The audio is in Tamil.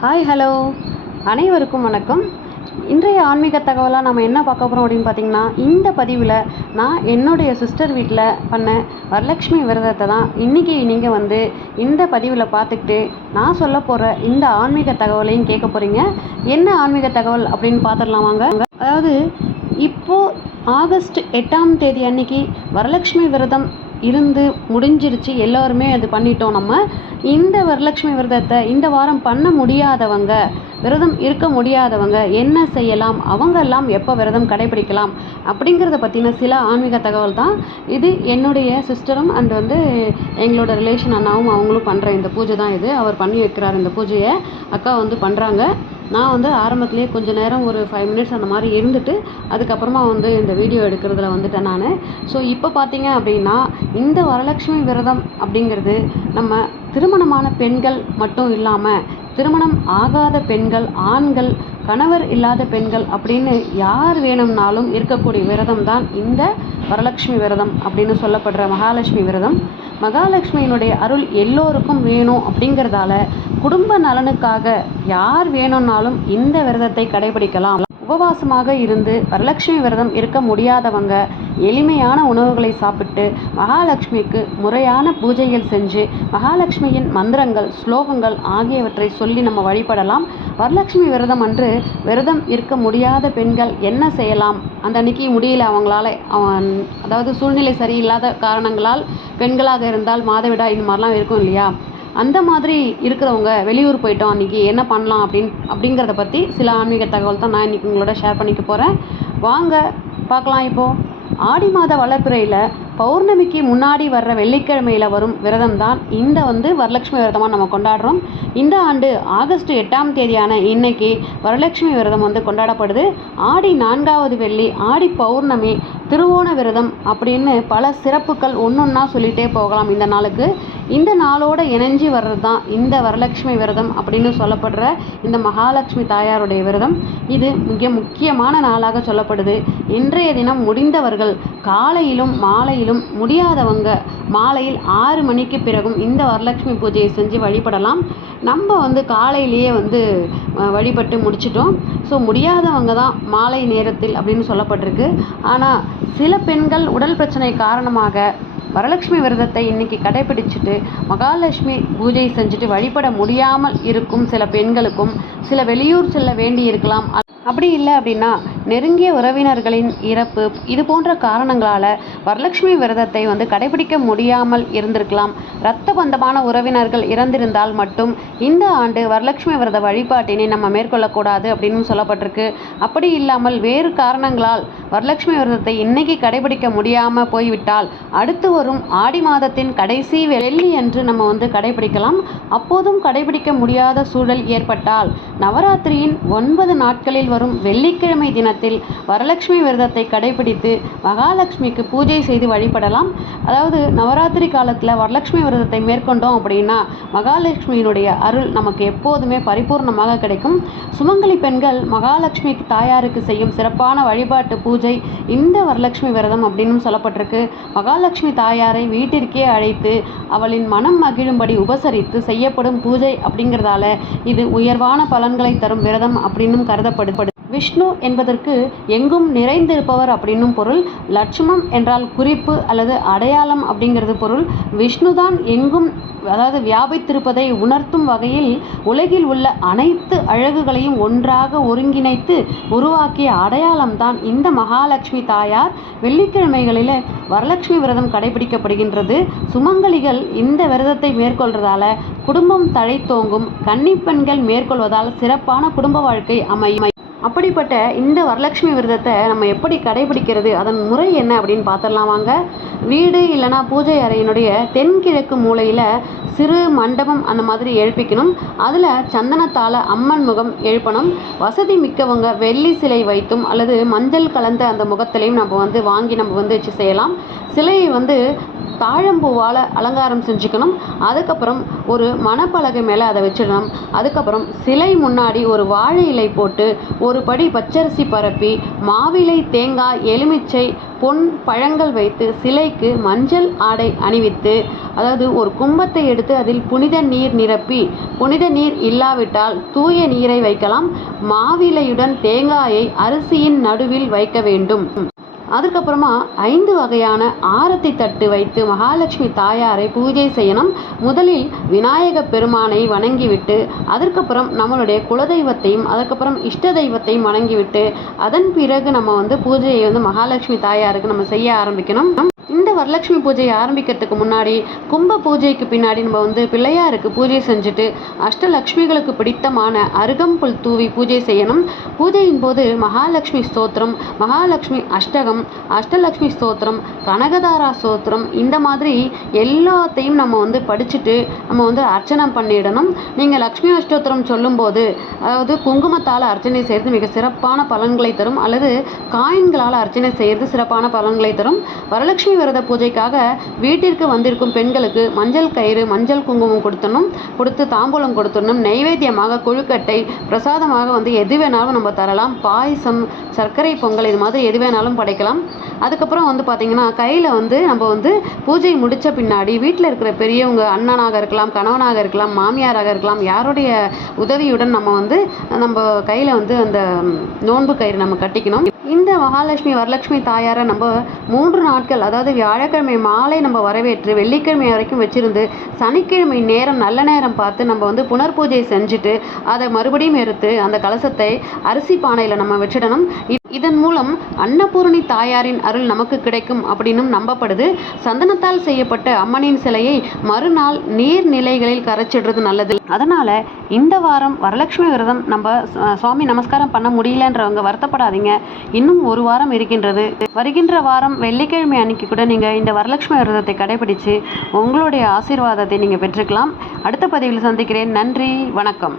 ஹாய் ஹலோ அனைவருக்கும் வணக்கம். இன்றைய ஆன்மீக தகவலாக நம்ம என்ன பார்க்க போகிறோம் அப்படின்னு பார்த்தீங்கன்னா, இந்த பதிவில் நான் என்னுடைய சிஸ்டர் வீட்டில் பண்ண வரலட்சுமி விரதத்தை தான் இன்றைக்கி நீங்கள் வந்து இந்த பதிவில் பார்த்துக்கிட்டு நான் சொல்ல போகிற இந்த ஆன்மீக தகவலையும் கேட்க போகிறீங்க. என்ன ஆன்மீக தகவல் அப்படின்னு பார்த்துடலாம் வாங்க. அதாவது இப்போது ஆகஸ்ட் 8ஆம் தேதி அன்னைக்கு வரலட்சுமி விரதம் இருந்து முடிஞ்சிருச்சு. எல்லோருமே அது பண்ணிட்டோம். நம்ம இந்த வரலட்சுமி விரதத்தை இந்த வாரம் பண்ண முடியாதவங்க, விரதம் இருக்க முடியாதவங்க என்ன செய்யலாம், அவங்கெல்லாம் எப்போ விரதம் கடைபிடிக்கலாம் அப்படிங்கிறத பற்றின சில ஆன்மீக தகவல் தான் இது. என்னுடைய சிஸ்டரும் அண்ட் வந்து எங்களோட ரிலேஷன் அண்ணாவும் அவங்களும் பண்ணுற இந்த பூஜை தான் இது. அவர் பண்ணி வைக்கிறார் இந்த பூஜையை, அக்கா வந்து பண்ணுறாங்க. நான் வந்து ஆரம்பத்துலேயே கொஞ்சம் நேரம் ஒரு 5 மினிட்ஸ் அந்த மாதிரி இருந்துட்டு அதுக்கப்புறமா வந்து இந்த வீடியோ எடுக்கிறதுல வந்துட்டேன் நான். ஸோ இப்போ பார்த்தீங்க அப்படின்னா, இந்த வரலட்சுமி விரதம் அப்படிங்கிறது நம்ம திருமணமான பெண்கள் மட்டும் இல்லாமல் திருமணம் ஆகாத பெண்கள், ஆண்கள், கணவர் இல்லாத பெண்கள் அப்படின்னு யார் வேணும்னாலும் இருக்கக்கூடிய விரதம் தான் இந்த வரலட்சுமி விரதம் அப்படின்னு சொல்லப்படுற மகாலட்சுமி விரதம். மகாலட்சுமியினுடைய அருள் எல்லோருக்கும் வேணும் அப்படிங்கிறதால குடும்ப நலனுக்காக யார் வேணும்னாலும் இந்த விரதத்தை கடைபிடிக்கலாம். உபவாசமாக இருந்து வரலட்சுமி விரதம் இருக்க முடியாதவங்க எளிமையான உணவுகளை சாப்பிட்டு மகாலட்சுமிக்கு முறையான பூஜைகள் செஞ்சு மகாலட்சுமியின் மந்திரங்கள், ஸ்லோகங்கள் ஆகியவற்றை சொல்லி நம்ம வழிபடலாம். வரலட்சுமி விரதம் அன்று விரதம் இருக்க முடியாத பெண்கள் என்ன செய்யலாம்? அந்த அன்னைக்கு முடியல அவங்களால, அதாவது சூழ்நிலை சரியில்லாத காரணங்களால் பெண்களாக இருந்தால் மாதவிடாய் இந்த மாதிரிலாம் இருக்கும் இல்லையா, அந்த மாதிரி இருக்கிறவங்க வெளியூர் போயிட்டோம் அன்றைக்கி என்ன பண்ணலாம் அப்படிங்கிறத பற்றி சில ஆன்மீக தகவல் தான் நான் இன்றைக்கி உங்களோட ஷேர் பண்ணிக்க போகிறேன். வாங்க பார்க்கலாம். இப்போது ஆடி மாத வளர்பிறையில் பௌர்ணமிக்கு முன்னாடி வர்ற வெள்ளிக்கிழமையில் வரும் விரதம் தான் இந்த வந்து வரலட்சுமி விரதமாக நம்ம கொண்டாடுறோம். இந்த ஆண்டு ஆகஸ்ட் 8ஆம் தேதியான இன்னைக்கு வரலட்சுமி விரதம் வந்து கொண்டாடப்படுது. ஆடி 4வது வெள்ளி, ஆடி பௌர்ணமி, திருவோண விரதம் அப்படின்னு பல சிறப்புகள் ஒன்றொன்னா சொல்லிகிட்டே போகலாம் இந்த நாளுக்கு. இந்த நாளோடு இணைஞ்சி வர்றது தான் இந்த வரலட்சுமி விரதம் அப்படின்னு சொல்லப்படுற இந்த மகாலட்சுமி தாயாருடைய விரதம். இது மிக முக்கியமான நாளாக சொல்லப்படுது. இன்றைய தினம் முடிந்தவர்கள் காலையிலும் மாலையிலும், முடியாதவங்க மாலையில் 6 மணிக்கு பிறகும் இந்த வரலட்சுமி பூஜையை செஞ்சு வழிபடலாம். நம்ம வந்து காலையிலேயே வந்து வழிபட்டு முடிச்சிட்டோம். ஸோ முடியாதவங்க தான் மாலை நேரத்தில் அப்படின்னு சொல்லப்பட்டிருக்கு. ஆனால் சில பெண்கள் உடல் பிரச்சனை காரணமாக வரலட்சுமி விரதத்தை இன்றைக்கி கடைபிடிச்சிட்டு மகாலட்சுமி பூஜை செஞ்சுட்டு வழிபட முடியாமல் இருக்கும் சில பெண்களுக்கும் சில வெளியூர் செல்ல வேண்டி இருக்கலாம். அப்படி இல்லை அப்படின்னா நெருங்கிய உறவினர்களின் இறப்பு இது போன்ற காரணங்களால் வரலட்சுமி விரதத்தை வந்து கடைபிடிக்க முடியாமல் இருந்திருக்கலாம். இரத்த பந்தமான உறவினர்கள் இறந்திருந்தால் மட்டும் இந்த ஆண்டு வரலட்சுமி விரத வழிபாட்டினை நம்ம மேற்கொள்ளக்கூடாது அப்படின்னு சொல்லப்பட்டிருக்கு. அப்படி இல்லாமல் வேறு காரணங்களால் வரலட்சுமி விரதத்தை இன்னைக்கு கடைபிடிக்க முடியாமல் போய்விட்டால் அடுத்து வரும் ஆடி மாதத்தின் கடைசி வெள்ளி அன்று நம்ம வந்து கடைபிடிக்கலாம். அப்போதும் கடைபிடிக்க முடியாத சூழல் ஏற்பட்டால் நவராத்திரியின் 9 நாட்களில் வரும் வெள்ளிக்கிழமை தினத்தில் வரலட்சுமி விரதத்தை கடைபிடித்து மகாலட்சுமிக்கு பூஜை செய்து வழிபடலாம். அதாவது நவராத்திரி காலத்தில் வரலட்சுமி விரதத்தை மேற்கொண்டோம் அப்படின்னா மகாலட்சுமியினுடைய அருள் நமக்கு எப்போதுமே பரிபூர்ணமாக கிடைக்கும். சுமங்கலி பெண்கள் மகாலட்சுமி தாயாருக்கு செய்யும் சிறப்பான வழிபாட்டு பூஜை இந்த வரலட்சுமி விரதம் அப்படின்னு சொல்லப்பட்டிருக்கு. மகாலட்சுமி தாயாரை வீட்டிற்கே அழைத்து அவளின் மனம் மகிழும்படி உபசரித்து செய்யப்படும் பூஜை அப்படிங்கிறதால இது உயர்வான பலன்களை தரும் விரதம் அப்படின்னும் கருதப்படுது. விஷ்ணு என்பதற்கு எங்கும் நிறைந்திருப்பவர் அப்படின்னும் பொருள். லட்சுமம் என்றால் குறிப்பு அல்லது அடையாளம் அப்படிங்கிறது பொருள். விஷ்ணு தான் எங்கும், அதாவது வியாபித்திருப்பதை உணர்த்தும் வகையில் உலகில் உள்ள அனைத்து அழகுகளையும் ஒன்றாக ஒருங்கிணைத்து உருவாக்கிய அடையாளம்தான் இந்த மகாலட்சுமி தாயார். வெள்ளிக்கிழமைகளில் வரலட்சுமி விரதம் கடைபிடிக்கப்படுகின்றது. சுமங்கலிகள் இந்த விரதத்தை மேற்கொள்வதால குடும்பம் தழைத்தோங்கும். கன்னிப்பெண்கள் மேற்கொள்வதால் சிறப்பான குடும்ப வாழ்க்கை அமையும். அப்படிப்பட்ட இந்த வரலட்சுமி விரதத்தை நம்ம எப்படி கடைபிடிக்கிறது, அதன் முறை என்ன அப்படின்னு பார்த்துடலாம் வாங்க. வீடு இல்லைனா பூஜை அறையினுடைய தென்கிழக்கு மூலையில் சிறு மண்டபம் அந்த மாதிரி எழுப்பிக்கணும். அதில் சந்தனத்தால் அம்மன் முகம் எழுப்பணும். வசதி மிக்கவங்க வெள்ளி சிலை வைத்தும் அல்லது மஞ்சள் கலந்த அந்த முகத்திலையும் நம்ம வந்து வாங்கி நம்ம வந்து வச்சு செய்யலாம். சிலையை வந்து தாழம்பூவால் அலங்காரம் செஞ்சுக்கணும். அதுக்கப்புறம் ஒரு மணப்பலகை மேலே அதை வச்சிடணும். அதுக்கப்புறம் சிலை முன்னாடி ஒரு வாழை இலை போட்டு ஒரு படி பச்சரிசி பரப்பி மாவிலை, தேங்காய், எலுமிச்சை, பொன் பழங்கள் வைத்து சிலைக்கு மஞ்சள் ஆடை அணிவித்து, அதாவது ஒரு கும்பத்தை எடுத்து அதில் புனித நீர் நிரப்பி, புனித நீர் இல்லாவிட்டால் தூய நீரை வைக்கலாம். மாவிலையுடன் தேங்காயை அரிசியின் நடுவில் வைக்க வேண்டும். அதுக்கப்புறமா 5 வகையான ஆரத்தி தட்டு வைத்து மகாலட்சுமி தாயாரை பூஜை செய்யணும். முதலில் விநாயக பெருமானை வணங்கிவிட்டு அதற்கப்புறம் நம்மளுடைய குலதெய்வத்தையும் அதுக்கப்புறம் இஷ்ட தெய்வத்தையும் வணங்கிவிட்டு அதன் பிறகு நம்ம பூஜையை மகாலட்சுமி தாயாருக்கு நம்ம செய்ய ஆரம்பிக்கணும். இந்த வரலட்சுமி பூஜையை ஆரம்பிக்கிறதுக்கு முன்னாடி கும்ப பூஜைக்கு பின்னாடி நம்ம பிள்ளையாருக்கு பூஜை செஞ்சுட்டு அஷ்டலக்ஷ்மிகளுக்கு பிடித்தமான அருகம்புல் தூவி பூஜை செய்யணும். பூஜையின் போது மகாலட்சுமி ஸ்தோத்திரம், மகாலட்சுமி அஷ்டகம், அஷ்டலக்ஷ்மி ஸ்தோத்திரம், கனகதாரா ஸ்தோத்திரம், இந்த மாதிரி எல்லாத்தையும் நம்ம படிச்சுட்டு நம்ம அர்ச்சனை பண்ணிடணும். நீங்கள் லக்ஷ்மி அஷ்டோத்திரம் சொல்லும்போது அதாவது குங்குமத்தால் அர்ச்சனை செய்கிறது மிக சிறப்பான பலன்களை தரும், அல்லது காயின்களால் அர்ச்சனை செய்கிறது சிறப்பான பலன்களை தரும். வரலட்சுமி விரத பூஜைக்காக வீட்டிற்கு வந்திருக்கும் பெண்களுக்கு மஞ்சள் கயிறு, மஞ்சள் குங்குமம் கொடுத்து தாம்பூலம் கொடுத்துடணும். நைவேத்தியமாக கொழுக்கட்டை, பிரசாதமாக எது வேணாலும் நம்ம தரலாம். பாயசம், சர்க்கரை பொங்கல், இது மாதிரி எது வேணாலும் படைக்கலாம். அதுக்கப்புறம் பார்த்தீங்கன்னா கையில் நம்ம பூஜை முடித்த பின்னாடி வீட்டில் இருக்கிற பெரியவங்க, அண்ணனாக இருக்கலாம், கணவனாக இருக்கலாம், மாமியாராக இருக்கலாம், யாருடைய உதவியுடன் நம்ம கையில் அந்த நோன்பு கயிறு நம்ம கட்டிக்கணும். இந்த மகாலட்சுமி வரலட்சுமி தாயாரை நம்ம 3 நாட்கள், அதாவது வியாழக்கிழமை மாலை நம்ம வரவேற்று வெள்ளிக்கிழமை வரைக்கும் வச்சிருந்து சனிக்கிழமை நேரம் நல்ல நேரம் பார்த்து நம்ம புனர்பூஜை செஞ்சுட்டு அதை மறுபடியும் எடுத்து அந்த கலசத்தை அரிசி பானையில் நம்ம வச்சிடணும். இதன் மூலம் அன்னபூரணி தாயாரின் அருள் நமக்கு கிடைக்கும் அப்படின்னும் நம்பப்படுது. சந்தனத்தால் செய்யப்பட்ட அம்மனின் சிலையை மறுநாள் நீர்நிலைகளில் கரைச்சிடுறது நல்லது. அதனால இந்த வாரம் வரலட்சுமி விரதம் நம்ம சுவாமி நமஸ்காரம் பண்ண முடியலன்றவங்க வருத்தப்படாதீங்க. இன்னும் 1 வாரம் இருக்கின்றது. வருகின்ற வாரம் வெள்ளிக்கிழமை அன்னைக்கு கூட நீங்கள் இந்த வரலட்சுமி விரதத்தை கடைபிடிச்சு உங்களுடைய ஆசீர்வாதத்தை நீங்கள் பெற்றுக்கலாம். அடுத்த பதிவில் சந்திக்கிறேன். நன்றி, வணக்கம்.